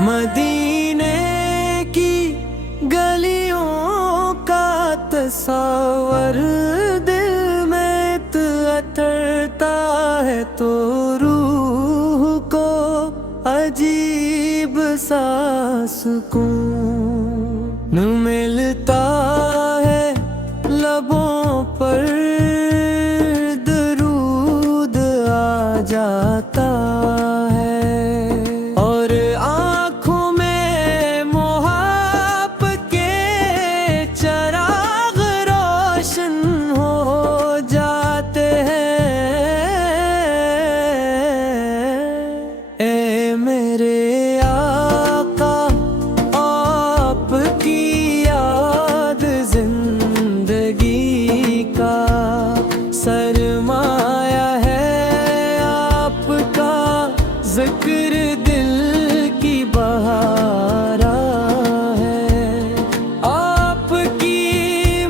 مدینے کی گلیوں کا تصور دل میں اترتا ہے تو روح کو عجیب سا سکون ملتا ہے لبوں پر درود آ جاتا ہے اور آنکھوں میں محبت کے چراغ روشن ہو جاتے ہیں۔ اے میرے آقا آپ کی یاد زندگی کا سرمایہ ہے، آپ کا ذکر دل کی بہارا ہے، آپ کی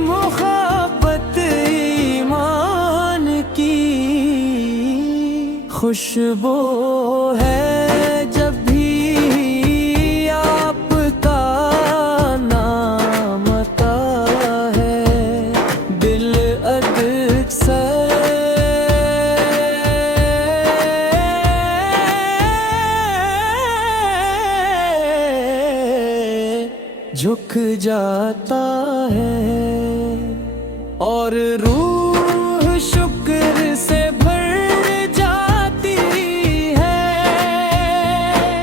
محبت ایمان کی خوشبو ہے، جب بھی آپ کا نام آتا ہے دل اکثر جھک جاتا ہے اور روح شکر سے بھر جاتی ہے۔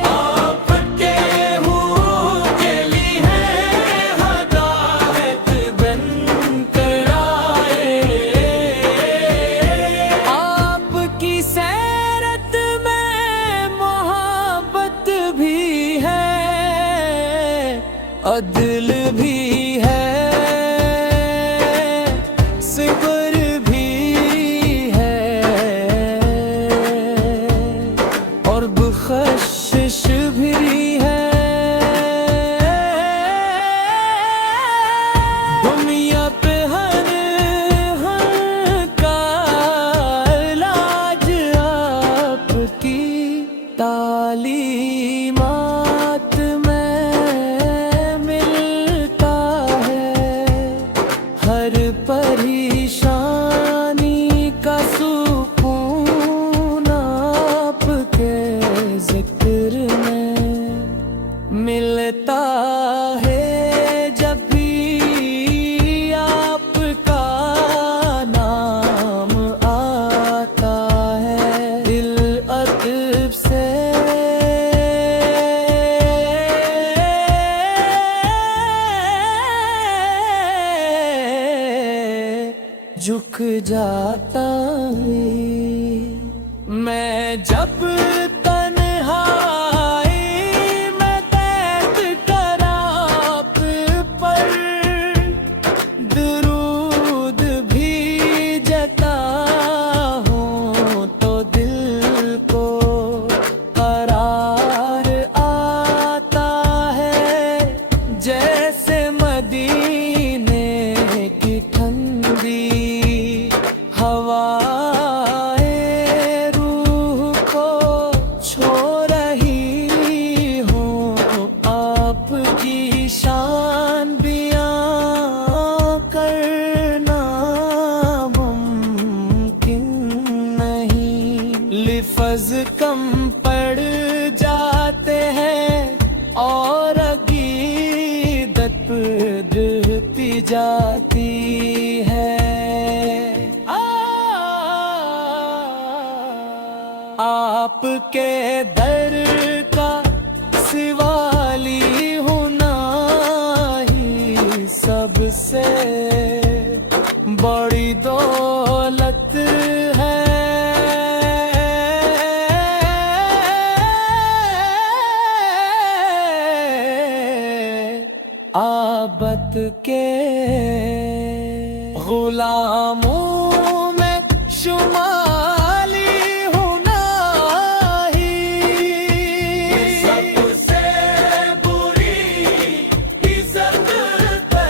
آپ کے حور کے لیے ہدایت بن کر آئے، آپ کی سیرت میں محبت بھی ہے، عدل بھی ہے، صبر بھی ہے اور بخشش بھی ہے۔ دنیا پہ ہر کا علاج آپ کی تعلیمات میں ملتا ہے، ہر پریشانی کا سکون آپ کے ذکر میں ملتا ہے، جب بھی آپ کا نام آتا ہے دل عطف سے جھک جاتا ہے۔ میں جب تنہائی میں بیٹھ کر آپ پر درود بھی جتا ہوں تو دل کو قرار آتا ہے، جیسے مدینے کی ٹھنڈی ہوائیں روح کو چھو رہی ہوں، آپ کی شان بیان کرنا ممکن نہیں، لفظ کم پڑ جاتے ہیں اور عقیدت بڑھتی جاتی ہے۔ آپ کے در کا سوالی ہونا ہی سب سے بڑی دولت ہے۔ عابد کے غلاموں میں شمالی ہونا ہی سب سے بری عزت پہ